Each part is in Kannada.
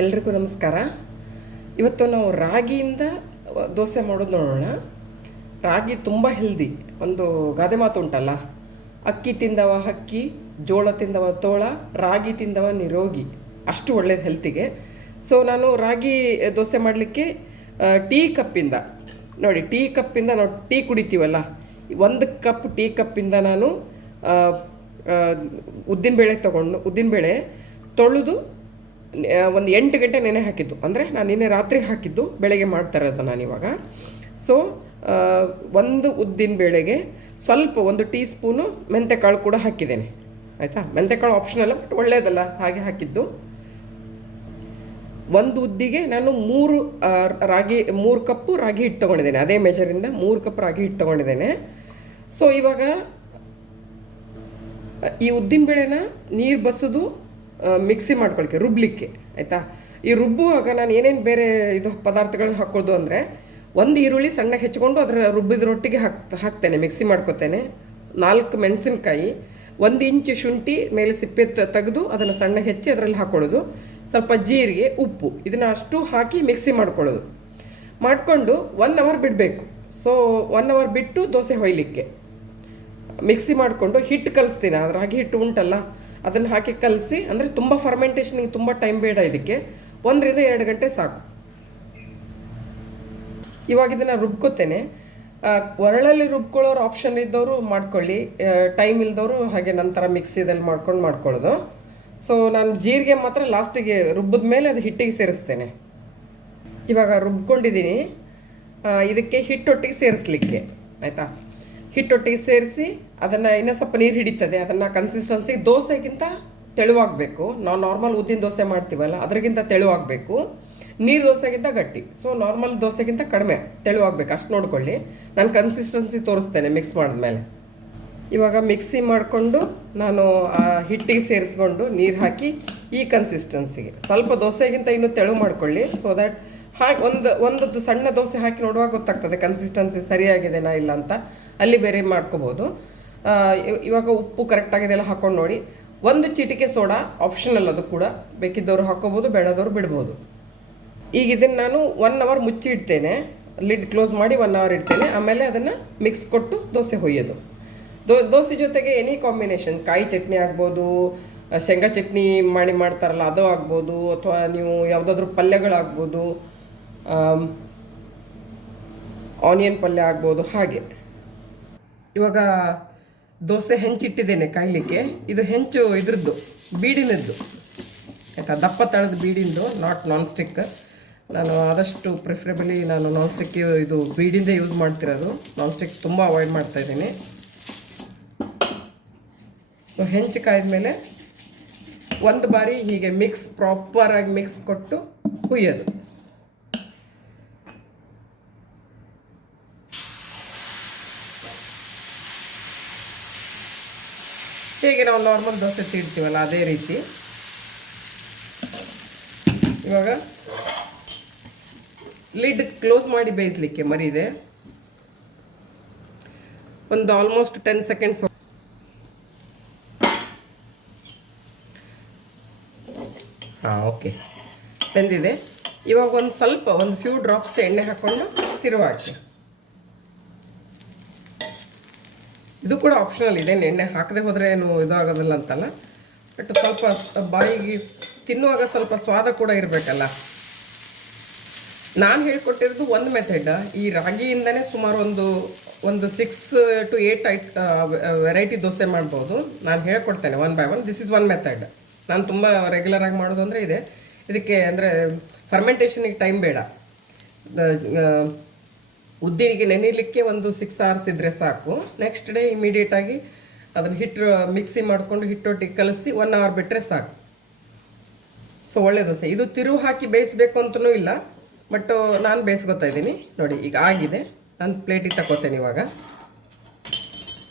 ಎಲ್ರಿಗೂ ನಮಸ್ಕಾರ. ಇವತ್ತು ನಾವು ರಾಗಿಯಿಂದ ದೋಸೆ ಮಾಡೋದು ನೋಡೋಣ. ರಾಗಿ ತುಂಬ ಹೆಲ್ದಿ ಒಂದು ಗಾದೆ ಮಾತು ಉಂಟಲ್ಲ. ಅಕ್ಕಿ ತಿಂದವ ಹಕ್ಕಿ ಜೋಳ ತಿಂದವ ತೋಳ, ರಾಗಿ ತಿಂದವ ನಿರೋಗಿ. ಅಷ್ಟು ಒಳ್ಳೆಯದು ಹೆಲ್ತಿಗೆ ಸೊ ನಾನು ರಾಗಿ ದೋಸೆ ಮಾಡಲಿಕ್ಕೆ ಟೀ ಕಪ್ಪಿಂದ, ನೋಡಿ ಟೀ ಕಪ್ಪಿಂದ ನಾವು ಟೀ ಕುಡಿತೀವಲ್ಲ. ಒಂದು ಕಪ್ ಟೀ ಕಪ್ಪಿಂದ ನಾನು ಉದ್ದಿನಬೇಳೆ ತೊಗೊಂಡು, ಉದ್ದಿನಬೇಳೆ ತೊಳೆದು ಒಂದು ಎಂಟು ಗಂಟೆ ನೆನೆ ಹಾಕಿದ್ದು. ಅಂದರೆ ನಾನು ನಿನ್ನೆ ರಾತ್ರಿ ಹಾಕಿದ್ದು, ಬೆಳಗ್ಗೆ ಮಾಡ್ತಾ ಇರೋದು ನಾನಿವಾಗ ಸೊ ಒಂದು ಉದ್ದಿನ ಬೇಳೆಗೆ ಸ್ವಲ್ಪ ಒಂದು ಟೀ ಸ್ಪೂನು ಮೆಂತೆಕಾಳು ಕೂಡ ಹಾಕಿದ್ದೇನೆ. ಆಯಿತಾ? ಮೆಂತೆಕಾಳು ಆಪ್ಷನಲ್ಲ ಬಟ್ ಒಳ್ಳೆಯದಲ್ಲ ಹಾಗೆ ಹಾಕಿದ್ದು. ಒಂದು ಉದ್ದಿಗೆ ನಾನು ಮೂರು ರಾಗಿ, ಮೂರು ಕಪ್ಪು ರಾಗಿ ಹಿಟ್ಟು ತೊಗೊಂಡಿದ್ದೇನೆ. ಅದೇ ಮೆಜರಿಂದ ಮೂರು ಕಪ್ ರಾಗಿ ಹಿಟ್ಟು ತೊಗೊಂಡಿದ್ದೇನೆ. ಸೊ ಇವಾಗ, ಈ ಉದ್ದಿನ ಬೇಳೆನ ನೀರು ಬಸೋದು ಮಿಕ್ಸಿ ಮಾಡ್ಕೊಳ್ಕೆ, ರುಬ್ಲಿಕ್ಕೆ, ಆಯಿತಾ? ಈ ರುಬ್ಬುವಾಗ ನಾನು ಏನೇನು ಬೇರೆ ಇದು ಪದಾರ್ಥಗಳನ್ನ ಹಾಕೋದು ಅಂದರೆ ಒಂದು ಈರುಳ್ಳಿ ಸಣ್ಣಗೆ ಹೆಚ್ಕೊಂಡು ಅದರ ರುಬ್ಬಿದ ರೊಟ್ಟಿಗೆ ಹಾಕ್, ಹಾಕ್ತೇನೆ ಮಿಕ್ಸಿ ಮಾಡ್ಕೊತೇನೆ. ನಾಲ್ಕು ಮೆಣಸಿನ್ಕಾಯಿ, ಒಂದು ಇಂಚು ಶುಂಠಿ ಮೇಲೆ ಸಿಪ್ಪೆ ತೆಗೆದು ಅದನ್ನು ಸಣ್ಣಗೆ ಹೆಚ್ಚಿ ಅದರಲ್ಲಿ ಹಾಕೊಳ್ಳೋದು. ಸ್ವಲ್ಪ ಜೀರಿಗೆ, ಉಪ್ಪು, ಇದನ್ನು ಅಷ್ಟು ಹಾಕಿ ಮಿಕ್ಸಿ ಮಾಡ್ಕೊಳ್ಳೋದು. ಮಾಡಿಕೊಂಡು ಒನ್ ಅವರ್ ಬಿಡಬೇಕು. ಸೊ ಒನ್ ಅವರ್ ಬಿಟ್ಟು ದೋಸೆ ಹೊಯ್ಲಿಕ್ಕೆ. ಮಿಕ್ಸಿ ಮಾಡಿಕೊಂಡು ಹಿಟ್ಟು ಕಲಿಸ್ತೀನಿ ರಾಗಿ ಹಿಟ್ಟು ಉಂಟಲ್ಲ? ಅದನ್ನು ಹಾಕಿ ಕಲಸಿ, ಅಂದರೆ ತುಂಬ ಫರ್ಮೆಂಟೇಷನಿಗೆ ತುಂಬ ಟೈಮ್ ಬೇಡ ಇದಕ್ಕೆ. ಒಂದರಿಂದ ಎರಡು ಗಂಟೆ ಸಾಕು. ಇವಾಗ ಇದನ್ನು ರುಬ್ಕೋತೇನೆ. ಒರಳಲ್ಲಿ ರುಬ್ಕೊಳ್ಳೋರು ಆಪ್ಷನ್ ಇದ್ದವರು ಮಾಡ್ಕೊಳ್ಳಿ. ಟೈಮ್ ಇಲ್ದವರು ಹಾಗೆ ನಂತರ ಮಿಕ್ಸಿದಲ್ಲಿ ಮಾಡ್ಕೊಂಡು ಮಾಡ್ಕೊಳ್ಳೋದು. ಸೊ ನಾನು ಜೀರಿಗೆ ಮಾತ್ರ ಲಾಸ್ಟಿಗೆ ರುಬ್ಬಿದ ಮೇಲೆ ಅದು ಹಿಟ್ಟಿಗೆ ಸೇರಿಸ್ತೇನೆ. ಇವಾಗ ರುಬ್ಕೊಂಡಿದ್ದೀನಿ ಇದಕ್ಕೆ ಹಿಟ್ಟೊಟ್ಟಿಗೆ ಸೇರಿಸ್ಲಿಕ್ಕೆ, ಆಯಿತಾ? ಹಿಟ್ಟೊಟ್ಟಿಗೆ ಸೇರಿಸಿ ಅದನ್ನು ಇನ್ನೂ ಸ್ವಲ್ಪ ನೀರು ಹಿಡಿತದೆ, ಅದನ್ನು ಕನ್ಸಿಸ್ಟೆನ್ಸಿ ದೋಸೆಗಿಂತ ತೆಳುವಾಗಬೇಕು. ನಾವು ನಾರ್ಮಲ್ ಉದ್ದಿನ ದೋಸೆ ಮಾಡ್ತೀವಲ್ಲ, ಅದರಿಗಿಂತ ತೆಳುವಾಗಬೇಕು. ನೀರು ದೋಸೆಗಿಂತ ಗಟ್ಟಿ. ಸೊ ನಾರ್ಮಲ್ ದೋಸೆಗಿಂತ ಕಡಿಮೆ ತೆಳುವಾಗಬೇಕು, ಅಷ್ಟು ನೋಡ್ಕೊಳ್ಳಿ. ನಾನು ಕನ್ಸಿಸ್ಟೆನ್ಸಿ ತೋರಿಸ್ತೇನೆ ಮಿಕ್ಸ್ ಮಾಡಿದ್ಮೇಲೆ. ಇವಾಗ ಮಿಕ್ಸಿ ಮಾಡಿಕೊಂಡು ನಾನು ಹಿಟ್ಟಿಗೆ ಸೇರಿಸ್ಕೊಂಡು ನೀರು ಹಾಕಿ ಈ ಕನ್ಸಿಸ್ಟೆನ್ಸಿಗೆ ಸ್ವಲ್ಪ ದೋಸೆಗಿಂತ ಇನ್ನೂ ತೆಳು ಮಾಡ್ಕೊಳ್ಳಿ ಸೊ ದ್ಯಾಟ್ ಹಾಕಿ ಒಂದು ಒಂದು ಸಣ್ಣ ದೋಸೆ ಹಾಕಿ ನೋಡುವಾಗ ಗೊತ್ತಾಗ್ತದೆ ಕನ್ಸಿಸ್ಟೆನ್ಸಿ ಸರಿಯಾಗಿದೆನಾ ಇಲ್ಲ ಅಂತ ಅಲ್ಲಿ ಬೇರೆ ಮಾಡ್ಕೋಬೋದು. ಇವಾಗ ಉಪ್ಪು ಕರೆಕ್ಟಾಗಿದೆ ಎಲ್ಲ ಹಾಕೊಂಡು ನೋಡಿ. ಒಂದು ಚಿಟಿಕೆ ಸೋಡಾ ಆಪ್ಷನಲ್ ಅದು ಕೂಡ. ಬೇಕಿದ್ದವರು ಹಾಕೋಬೋದು, ಬೇಡದವರು ಬಿಡ್ಬೋದು. ಈಗ ಇದನ್ನು ನಾನು ಒನ್ ಅವರ್ ಮುಚ್ಚಿ ಇಡ್ತೇನೆ. ಲಿಡ್ ಕ್ಲೋಸ್ ಮಾಡಿ ಒನ್ ಅವರ್ ಇಡ್ತೇನೆ. ಆಮೇಲೆ ಅದನ್ನು ಮಿಕ್ಸ್ ಕೊಟ್ಟು ದೋಸೆ ಹೊಯ್ಯೋದು. ದೋ, ದೋಸೆ ಜೊತೆಗೆ ಎನಿ ಕಾಂಬಿನೇಷನ್ ಕಾಯಿ ಚಟ್ನಿ ಆಗ್ಬೋದು ಶೇಂಗಾ ಚಟ್ನಿ ಮಾಡಿ ಮಾಡ್ತಾರಲ್ಲ ಅದು ಆಗ್ಬೋದು, ಅಥವಾ ನೀವು ಯಾವುದಾದ್ರೂ ಪಲ್ಯಗಳಾಗ್ಬೋದು ಆನಿಯನ್ ಪಲ್ಯ ಆಗ್ಬೋದು, ಹಾಗೆ. ಇವಾಗ ದೋಸೆ ಹೆಂಚಿಟ್ಟಿದ್ದೇನೆ ಕಾಯಲಿಕ್ಕೆ. ಇದು ಹೆಂಚು ಇದ್ರದ್ದು, ಬೀಡಿನದ್ದು. ಆಯಿತಾ? ದಪ್ಪ ತಳದ ಬೀಡಿಂದು ನಾಟ್ ನಾನ್ ಸ್ಟಿಕ್ ನಾನು ಆದಷ್ಟು ಪ್ರಿಫರೇಬಲಿ ನಾನು ನಾನ್ ಸ್ಟಿಕ್ ಇದು ಬೀಡಿಂದೇ ಯೂಸ್ ಮಾಡ್ತಿರೋದು. ನಾನ್ ಸ್ಟಿಕ್ ತುಂಬ ಅವಾಯ್ಡ್ ಮಾಡ್ತಾ ಇದ್ದೀನಿ. ಸೊ ಹೆಂಚು ಕಾಯ್ದ್ಮೇಲೆ ಒಂದು ಬಾರಿ ಹೀಗೆ ಮಿಕ್ಸ್ ಪ್ರಾಪರಾಗಿ ಮಿಕ್ಸ್ ಕೊಟ್ಟು ಹುಯ್ಯೋದು. ಹೇಗೆ ನಾವು ನಾರ್ಮಲ್ ದೋಸೆ ತೀಡ್ತೀವಲ್ಲ ಅದೇ ರೀತಿ. ಇವಾಗ ಲಿಡ್ ಕ್ಲೋಸ್ ಮಾಡಿ ಬೇಯಿಸ್ಲಿಕ್ಕೆ ಮರಿದೆ. ಒಂದು ಆಲ್ಮೋಸ್ಟ್ ಟೆನ್ ಸೆಕೆಂಡ್ಸ್ ಹಾಂ ಓಕೆ ಬೆಂದಿದೆ. ಇವಾಗ ಒಂದು ಸ್ವಲ್ಪ, ಒಂದು ಫ್ಯೂ ಡ್ರಾಪ್ಸ್ ಎಣ್ಣೆ ಹಾಕ್ಕೊಂಡು ತಿರುವಾಕಿ. ಇದು ಕೂಡ ಆಪ್ಷನಲ್ ಇದೆ. ಎಣ್ಣೆ ಹಾಕದೆ ಹೋದರೆ ಏನು ಇದು ಆಗೋದಿಲ್ಲ ಅಂತಲ್ಲ. ಬಟ್ ಸ್ವಲ್ಪ ಬಾಯಿಗೆ ತಿನ್ನುವಾಗ ಸ್ವಲ್ಪ ಸ್ವಾದ ಕೂಡ ಇರಬೇಕಲ್ಲ. ನಾನು ಹೇಳ್ಕೊಟ್ಟಿರೋದು ಒಂದು ಮೆಥಡ್ ಈ ರಾಗಿಯಿಂದನೇ ಸುಮಾರು ಒಂದು ಒಂದು six to eight eight variety dosa ಮಾಡ್ಬೋದು. ನಾನು ಹೇಳ್ಕೊಡ್ತೇನೆ one by one this is one method ನಾನು ತುಂಬ ರೆಗ್ಯುಲರ್ ಆಗಿ ಮಾಡೋದು ಅಂದರೆ ಇದೆ. ಇದಕ್ಕೆ ಅಂದರೆ ಫರ್ಮೆಂಟೇಷನಿಗೆ ಟೈಮ್ ಬೇಡ. ಉದ್ದಿನಿಗೆ ನೆನೆಯಲಿಕ್ಕೆ ಒಂದು ಸಿಕ್ಸ್ ಅವರ್ಸ್ ಇದ್ದರೆ ಸಾಕು. ನೆಕ್ಸ್ಟ್ ಡೇ ಇಮಿಡಿಯೇಟಾಗಿ ಅದನ್ನು ಹಿಟ್ಟು ಮಿಕ್ಸಿ ಮಾಡಿಕೊಂಡು ಹಿಟ್ಟೊಟ್ಟಿಗೆ ಕಲಸಿ ಒನ್ ಅವರ್ ಬಿಟ್ಟರೆ ಸಾಕು. ಸೊ ಒಳ್ಳೆ ದೋಸೆ. ಇದು ತಿರುವು ಹಾಕಿ ಬೇಯಿಸ್ಬೇಕು ಅಂತಲೂ ಇಲ್ಲ ಬಟ್ ನಾನು ಬೇಯಿಸ್ಕೊತಾ ಇದ್ದೀನಿ. ನೋಡಿ, ಈಗ ಆಗಿದೆ. ನಾನು ಪ್ಲೇಟಿಗೆ ತಗೋತೇನೆ ಇವಾಗ.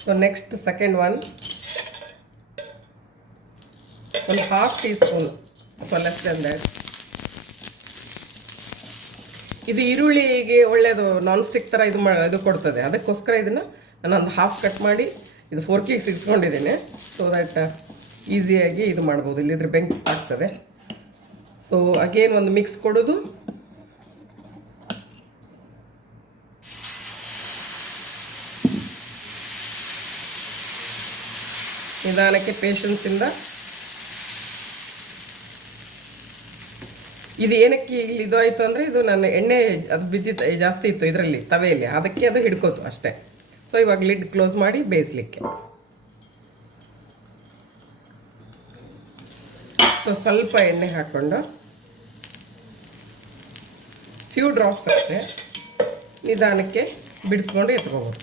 ಸೊ ನೆಕ್ಸ್ಟ್ ಸೆಕೆಂಡ್ ಒನ್ ಒಂದು half teaspoon so less ಇದು ಈರುಳ್ಳಿಗೆ ಒಳ್ಳೆಯದು ನಾನ್ ಸ್ಟಿಕ್ ಥರ ಇದು ಮಾ ಇದು ಕೊಡ್ತದೆ. ಅದಕ್ಕೋಸ್ಕರ ಇದನ್ನು ನಾನು ಒಂದು ಹಾಫ್ ಕಟ್ ಮಾಡಿ ಇದು ಫೋರ್ಕಿಗೆ ಸಿಗಿಸ್ಕೊಂಡಿದ್ದೀನಿ. ಸೊ ದ್ಯಾಟ್ ಈಸಿಯಾಗಿ ಇದು ಮಾಡ್ಬೋದು. ಇಲ್ಲಿದ್ರೆ ಬೆಂಕಿ ಆಗ್ತದೆ. ಸೊ ಅಗೇನ್ ಒಂದು ಮಿಕ್ಸ್ ಕೊಡೋದು. ನಿಧಾನಕ್ಕೆ ಪೇಷನ್ಸಿಂದ ಇದು ಏನಕ್ಕೆ ಇಲ್ಲಿ ಇದು ಆಯಿತು ಅಂದರೆ ಇದು ನನ್ನ ಎಣ್ಣೆ ಅದು ಬಿದ್ದಿತ್ತು ಜಾಸ್ತಿ ಇತ್ತು ಇದರಲ್ಲಿ, ತವೆಯಲ್ಲಿ. ಅದಕ್ಕೆ ಅದು ಹಿಡ್ಕೋತು ಅಷ್ಟೇ. ಸೊ ಇವಾಗ ಲಿಡ್ ಕ್ಲೋಸ್ ಮಾಡಿ ಬೇಯಿಸ್ಲಿಕ್ಕೆ. ಸೊ ಸ್ವಲ್ಪ ಎಣ್ಣೆ ಹಾಕ್ಕೊಂಡು ಫ್ಯೂ ಡ್ರಾಪ್ಸ್ ಅಷ್ಟೇ ನಿಧಾನಕ್ಕೆ ಬಿಡಿಸ್ಕೊಂಡು ಎತ್ಕೋಬೋದು.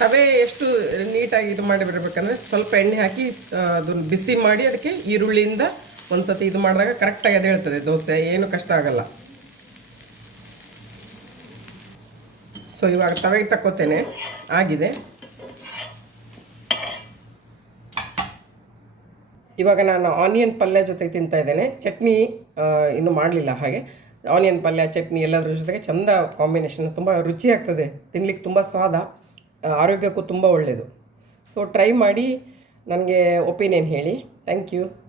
ತವೆ ಎಷ್ಟು ನೀಟಾಗಿ ಇದು ಮಾಡಿ ಬಿಡಬೇಕಂದ್ರೆ ಸ್ವಲ್ಪ ಎಣ್ಣೆ ಹಾಕಿ ಅದನ್ನು ಬಿಸಿ ಮಾಡಿ ಅದಕ್ಕೆ ಈರುಳ್ಳಿಯಿಂದ ಒಂದ್ಸತಿ ಇದು ಮಾಡಿದಾಗ ಕರೆಕ್ಟಾಗಿ ಅದು ಹೇಳ್ತದೆ. ದೋಸೆ ಏನು ಕಷ್ಟ ಆಗಲ್ಲ. ಸೊ ಇವಾಗ ತವೆಗೆ ತಕ್ಕೋತೇನೆ. ಆಗಿದೆ. ಇವಾಗ ನಾನು ಆನಿಯನ್ ಪಲ್ಯ ಜೊತೆಗೆ ತಿಂತಾ ಇದ್ದೇನೆ. ಚಟ್ನಿ ಇನ್ನು ಮಾಡಲಿಲ್ಲ ಹಾಗೆ. ಆನಿಯನ್ ಪಲ್ಯ, ಚಟ್ನಿ ಎಲ್ಲದರ ಜೊತೆಗೆ ಚಂದ ಕಾಂಬಿನೇಷನ್. ತುಂಬ ರುಚಿ ಆಗ್ತದೆ. ತಿನ್ಲಿಕ್ಕೆ ತುಂಬ ಸ್ವಾದ. ಆರೋಗ್ಯಕ್ಕೂ ತುಂಬ ಒಳ್ಳೆಯದು ಸೊ ಟ್ರೈ ಮಾಡಿ ನನಗೆ ಒಪಿನಿಯನ್ ಹೇಳಿ. Thank you